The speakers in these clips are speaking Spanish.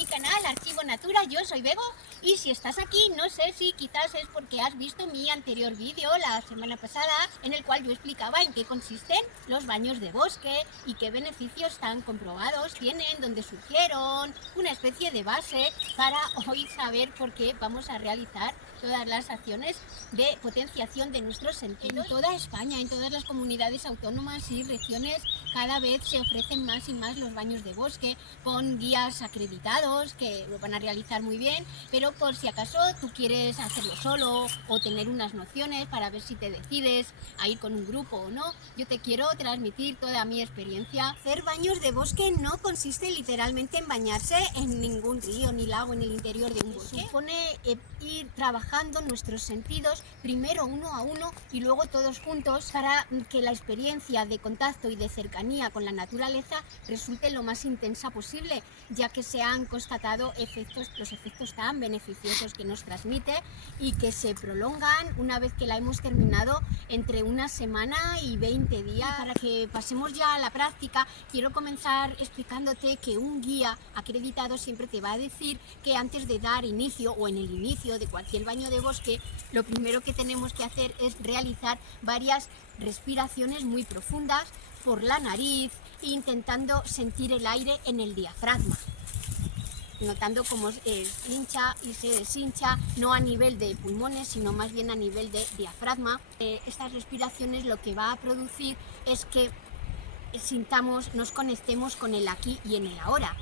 mi canal Archivo Natura, yo soy Bego y si estás aquí no sé si quizás es porque has visto mi anterior vídeo la semana pasada en el cual yo explicaba en qué consisten los baños de bosque y qué beneficios tan comprobados tienen, donde surgieron, una especie de base para hoy saber por qué vamos a realizar todas las acciones de potenciación de nuestros sentidos. En toda España, en todas las comunidades autónomas y regiones, cada vez se ofrecen más y más los baños de bosque con guías acreditados que lo van a realizar muy bien, pero por si acaso tú quieres hacerlo solo o tener unas nociones para ver si te decides a ir con un grupo o no, yo te quiero transmitir toda mi experiencia. Hacer baños de bosque no consiste literalmente en bañarse en ningún río ni lago en el interior de un bosque. Supone ir trabajando nuestros sentidos primero uno a uno y luego todos juntos para que la experiencia de contacto y de cercanía con la naturaleza resulte lo más intensa posible, ya que se han constatado los efectos tan beneficiosos que nos transmite y que se prolongan una vez que la hemos terminado entre una semana y 20 días. Para que pasemos ya a la práctica, quiero comenzar explicándote que un guía acreditado siempre te va a decir que antes de dar inicio o en el inicio de cualquier baño de bosque, lo primero que tenemos que hacer es realizar varias respiraciones muy profundas por la nariz, intentando sentir el aire en el diafragma, notando cómo hincha y se deshincha, no a nivel de pulmones, sino más bien a nivel de diafragma. Estas respiraciones lo que va a producir es que nos conectemos con el aquí y en el ahora.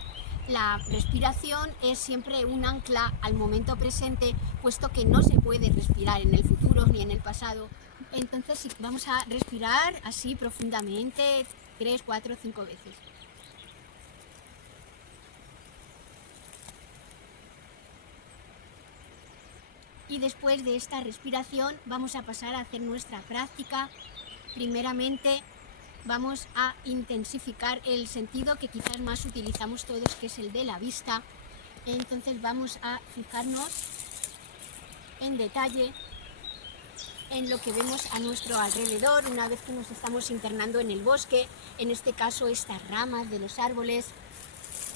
La respiración es siempre un ancla al momento presente, puesto que no se puede respirar en el futuro ni en el pasado. Entonces vamos a respirar así profundamente 3, 4, 5 veces. Y después de esta respiración vamos a pasar a hacer nuestra práctica. Primeramente vamos a intensificar el sentido que quizás más utilizamos todos, que es el de la vista. Entonces vamos a fijarnos en detalle en lo que vemos a nuestro alrededor una vez que nos estamos internando en el bosque, en este caso estas ramas de los árboles.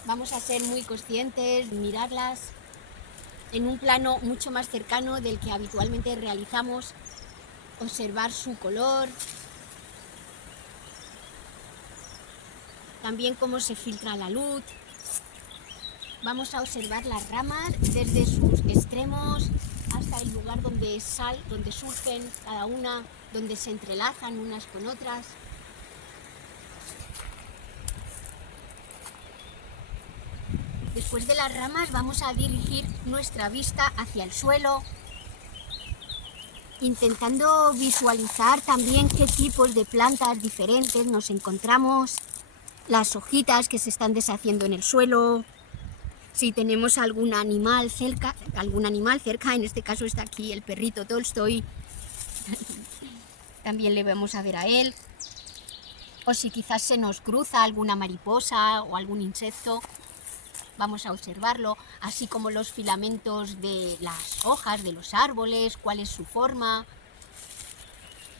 Vamos a ser muy conscientes, mirarlas en un plano mucho más cercano del que habitualmente realizamos, observar su color, también cómo se filtra la luz. Vamos a observar las ramas desde sus extremos hasta el lugar donde surgen cada una, donde se entrelazan unas con otras. Después de las ramas vamos a dirigir nuestra vista hacia el suelo, intentando visualizar también qué tipos de plantas diferentes nos encontramos, las hojitas que se están deshaciendo en el suelo, si tenemos algún animal cerca, en este caso está aquí el perrito Tolstoy, también le vamos a ver a él, o si quizás se nos cruza alguna mariposa o algún insecto, vamos a observarlo, así como los filamentos de las hojas de los árboles, cuál es su forma.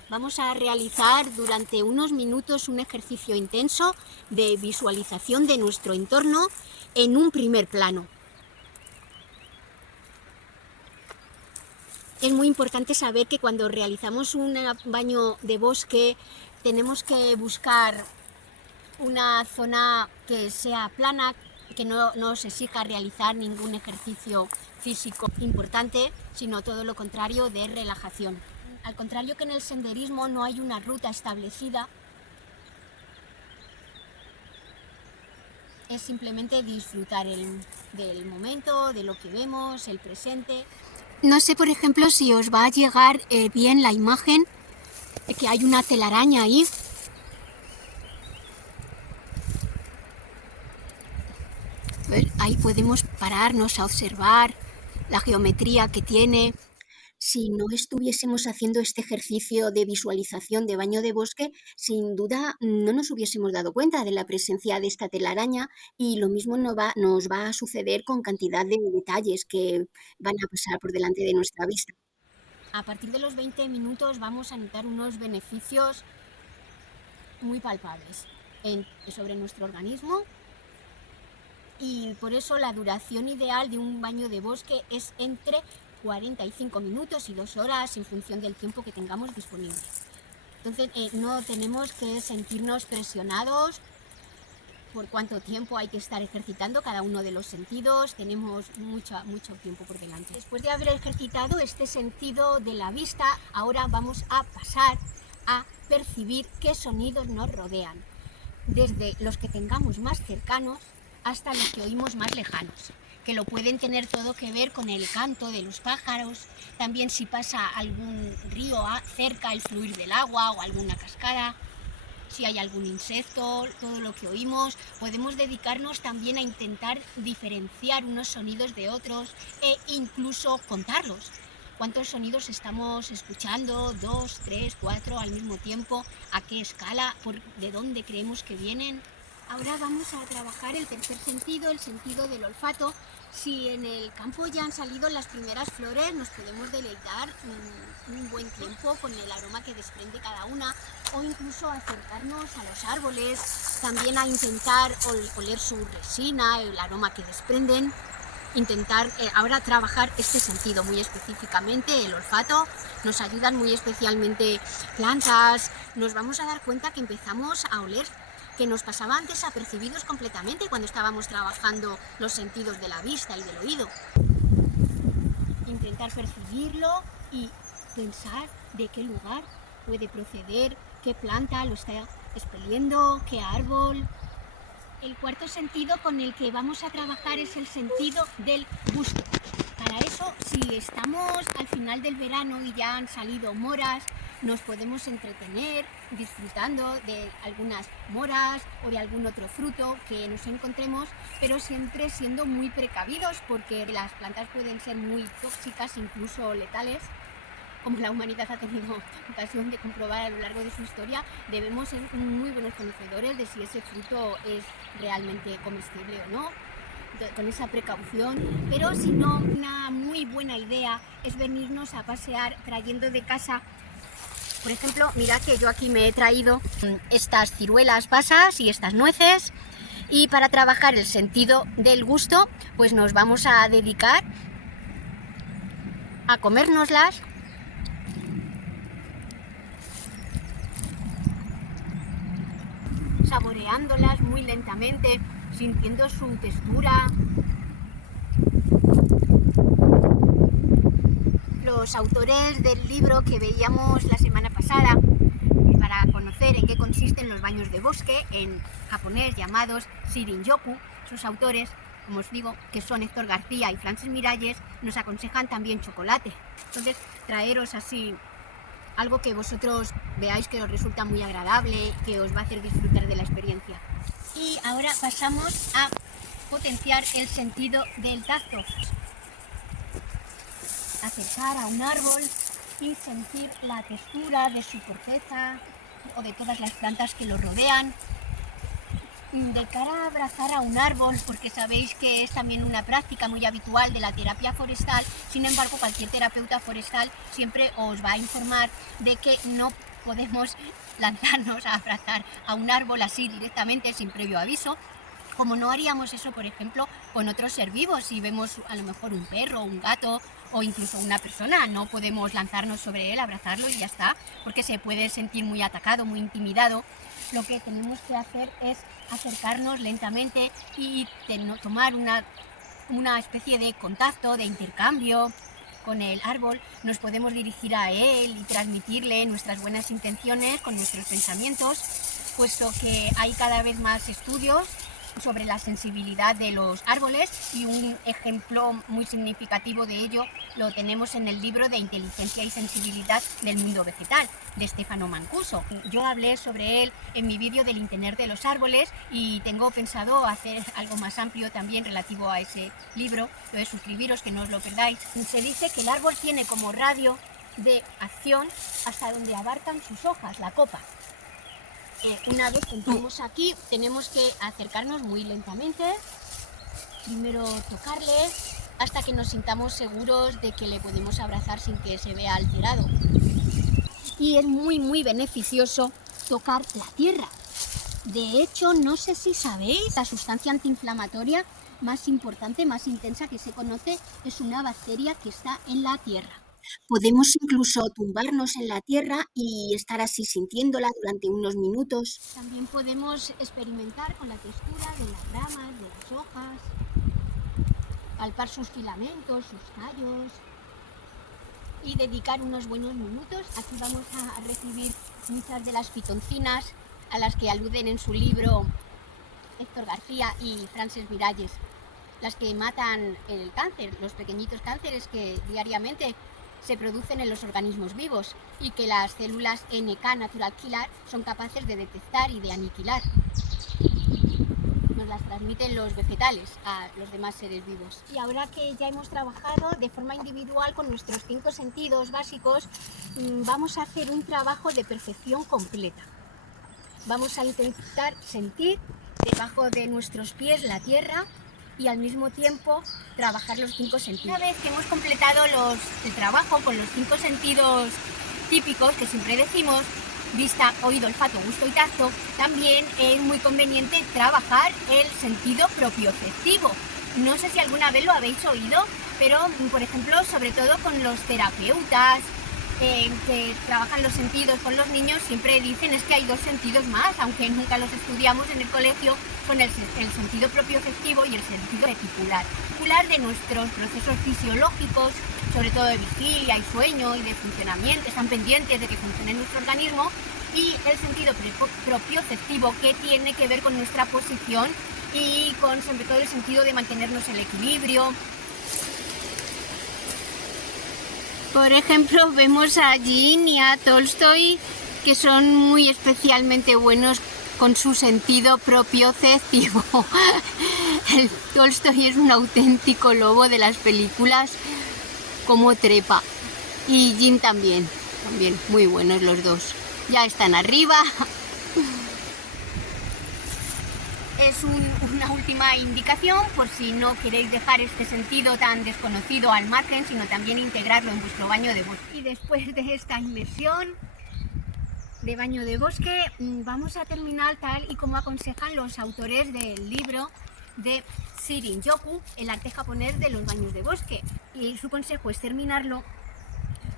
Vamos a realizar durante unos minutos un ejercicio intenso de visualización de nuestro entorno en un primer plano. Es muy importante saber que cuando realizamos un baño de bosque tenemos que buscar una zona que sea plana, que no nos exija realizar ningún ejercicio físico importante, sino todo lo contrario, de relajación. Al contrario que en el senderismo no hay una ruta establecida, es simplemente disfrutar del momento, de lo que vemos, el presente. No sé, por ejemplo, si os va a llegar bien la imagen de que hay una telaraña ahí. Ahí podemos pararnos a observar la geometría que tiene. Si no estuviésemos haciendo este ejercicio de visualización de baño de bosque, sin duda no nos hubiésemos dado cuenta de la presencia de esta telaraña y lo mismo nos va a suceder con cantidad de detalles que van a pasar por delante de nuestra vista. A partir de los 20 minutos vamos a notar unos beneficios muy palpables sobre nuestro organismo y por eso la duración ideal de un baño de bosque es entre 45 minutos y 2 horas en función del tiempo que tengamos disponible. Entonces no tenemos que sentirnos presionados por cuánto tiempo hay que estar ejercitando cada uno de los sentidos, tenemos mucho tiempo por delante. Después de haber ejercitado este sentido de la vista, ahora vamos a pasar a percibir qué sonidos nos rodean, desde los que tengamos más cercanos hasta los que oímos más lejanos, que lo pueden tener todo que ver con el canto de los pájaros, también si pasa algún río cerca, el fluir del agua o alguna cascada, si hay algún insecto, todo lo que oímos. Podemos dedicarnos también a intentar diferenciar unos sonidos de otros e incluso contarlos. ¿Cuántos sonidos estamos escuchando? 2, 3, 4 al mismo tiempo, ¿a qué escala? ¿De dónde creemos que vienen? Ahora vamos a trabajar el tercer sentido, el sentido del olfato. Si en el campo ya han salido las primeras flores, nos podemos deleitar un buen tiempo con el aroma que desprende cada una, o incluso acercarnos a los árboles, también a intentar oler su resina, el aroma que desprenden. Intentar ahora trabajar este sentido muy específicamente, el olfato. Nos ayudan muy especialmente plantas. Nos vamos a dar cuenta que empezamos a oler que nos pasaban desapercibidos completamente cuando estábamos trabajando los sentidos de la vista y del oído. Intentar percibirlo y pensar de qué lugar puede proceder, qué planta lo está expeliendo, qué árbol. El cuarto sentido con el que vamos a trabajar es el sentido del gusto. Para eso, si estamos al final del verano y ya han salido moras, nos podemos entretener disfrutando de algunas moras o de algún otro fruto que nos encontremos, pero siempre siendo muy precavidos, porque las plantas pueden ser muy tóxicas, incluso letales. Como la humanidad ha tenido ocasión de comprobar a lo largo de su historia, debemos ser muy buenos conocedores de si ese fruto es realmente comestible o no, con esa precaución. Pero si no, una muy buena idea es venirnos a pasear trayendo de casa. Por ejemplo, mirad que yo aquí me he traído estas ciruelas pasas y estas nueces, y para trabajar el sentido del gusto, pues nos vamos a dedicar a comérnoslas, saboreándolas muy lentamente, sintiendo su textura. Los autores del libro que veíamos la semana pasada, para conocer en qué consisten los baños de bosque, en japonés llamados Shirin-yoku, sus autores, como os digo, que son Héctor García y Frances Miralles, nos aconsejan también chocolate. Entonces, traeros así algo que vosotros veáis que os resulta muy agradable, que os va a hacer disfrutar de la experiencia. Y ahora pasamos a potenciar el sentido del tacto. Acercar a un árbol y sentir la textura de su corteza o de todas las plantas que lo rodean. De cara a abrazar a un árbol, porque sabéis que es también una práctica muy habitual de la terapia forestal, sin embargo cualquier terapeuta forestal siempre os va a informar de que no podemos lanzarnos a abrazar a un árbol así directamente sin previo aviso, como no haríamos eso, por ejemplo, con otros ser vivos. Si vemos a lo mejor un perro, un gato o incluso una persona, no podemos lanzarnos sobre él, abrazarlo y ya está, porque se puede sentir muy atacado, muy intimidado. Lo que tenemos que hacer es acercarnos lentamente y tomar una especie de contacto, de intercambio con el árbol. Nos podemos dirigir a él y transmitirle nuestras buenas intenciones con nuestros pensamientos, puesto que hay cada vez más estudios sobre la sensibilidad de los árboles, y un ejemplo muy significativo de ello lo tenemos en el libro de Inteligencia y Sensibilidad del Mundo Vegetal, de Stefano Mancuso. Yo hablé sobre él en mi vídeo del internet de los árboles y tengo pensado hacer algo más amplio también relativo a ese libro. Entonces suscribiros, que no os lo perdáis. Se dice que el árbol tiene como radio de acción hasta donde abarcan sus hojas, la copa. Una vez que entremos aquí, tenemos que acercarnos muy lentamente, primero tocarle, hasta que nos sintamos seguros de que le podemos abrazar sin que se vea alterado. Y es muy beneficioso tocar la tierra. De hecho, no sé si sabéis, la sustancia antiinflamatoria más importante, más intensa que se conoce, es una bacteria que está en la tierra. Podemos incluso tumbarnos en la tierra y estar así sintiéndola durante unos minutos. También podemos experimentar con la textura de las ramas, de las hojas, palpar sus filamentos, sus tallos y dedicar unos buenos minutos. Aquí vamos a recibir muchas de las fitoncinas a las que aluden en su libro Héctor García y Frances Miralles, las que matan el cáncer, los pequeñitos cánceres que diariamente se producen en los organismos vivos y que las células NK Natural Killer son capaces de detectar y de aniquilar. Nos las transmiten los vegetales a los demás seres vivos. Y ahora que ya hemos trabajado de forma individual con nuestros 5 sentidos básicos, vamos a hacer un trabajo de percepción completa. Vamos a intentar sentir debajo de nuestros pies la tierra y al mismo tiempo trabajar los 5 sentidos. Una vez que hemos completado el trabajo con los 5 sentidos típicos que siempre decimos, vista, oído, olfato, gusto y tacto, también es muy conveniente trabajar el sentido propioceptivo. No sé si alguna vez lo habéis oído, pero por ejemplo, sobre todo con los terapeutas que trabajan los sentidos con los niños, siempre dicen es que hay 2 sentidos más, aunque nunca los estudiamos en el colegio, son el sentido propioceptivo y el sentido reticular. Reticular de nuestros procesos fisiológicos, sobre todo de vigilia y sueño y de funcionamiento, están pendientes de que funcione nuestro organismo, y el sentido propioceptivo, que tiene que ver con nuestra posición y con sobre todo el sentido de mantenernos en el equilibrio. Por ejemplo, vemos a Jean y a Tolstoy, que son muy especialmente buenos con su sentido propioceptivo. El Tolstoy es un auténtico lobo de las películas, como trepa. Y Jean también muy buenos los dos. Ya están arriba. Es una última indicación por si no queréis dejar este sentido tan desconocido al margen, sino también integrarlo en vuestro baño de bosque. Y después de esta inmersión de baño de bosque, vamos a terminar tal y como aconsejan los autores del libro de Shirin-yoku, el arte japonés de los baños de bosque. Y su consejo es terminarlo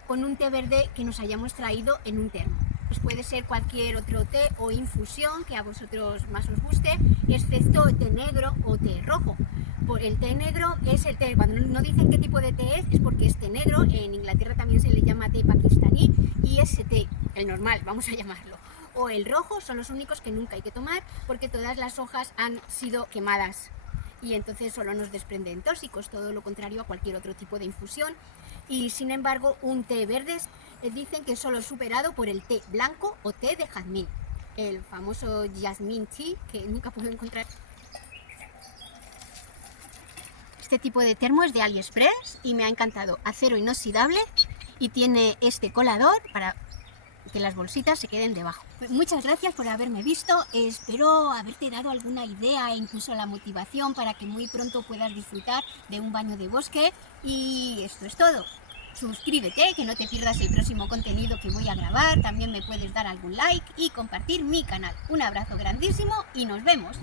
con un té verde que nos hayamos traído en un termo. Pues puede ser cualquier otro té o infusión que a vosotros más os guste, excepto té negro o té rojo. El té negro es el té, cuando no dicen qué tipo de té es porque es té negro. En Inglaterra también se le llama té pakistaní, y ese té, el normal, vamos a llamarlo, o el rojo, son los únicos que nunca hay que tomar porque todas las hojas han sido quemadas y entonces solo nos desprenden tóxicos, todo lo contrario a cualquier otro tipo de infusión. Y sin embargo, un té verde dicen que es solo superado por el té blanco o té de jazmín, el famoso jasmine tea, que nunca puedo encontrar. Este tipo de termo es de AliExpress y me ha encantado, acero inoxidable, y tiene este colador para que las bolsitas se queden debajo. Muchas gracias por haberme visto, espero haberte dado alguna idea e incluso la motivación para que muy pronto puedas disfrutar de un baño de bosque, y esto es todo. Suscríbete, que no te pierdas el próximo contenido que voy a grabar, también me puedes dar algún like y compartir mi canal. Un abrazo grandísimo y nos vemos.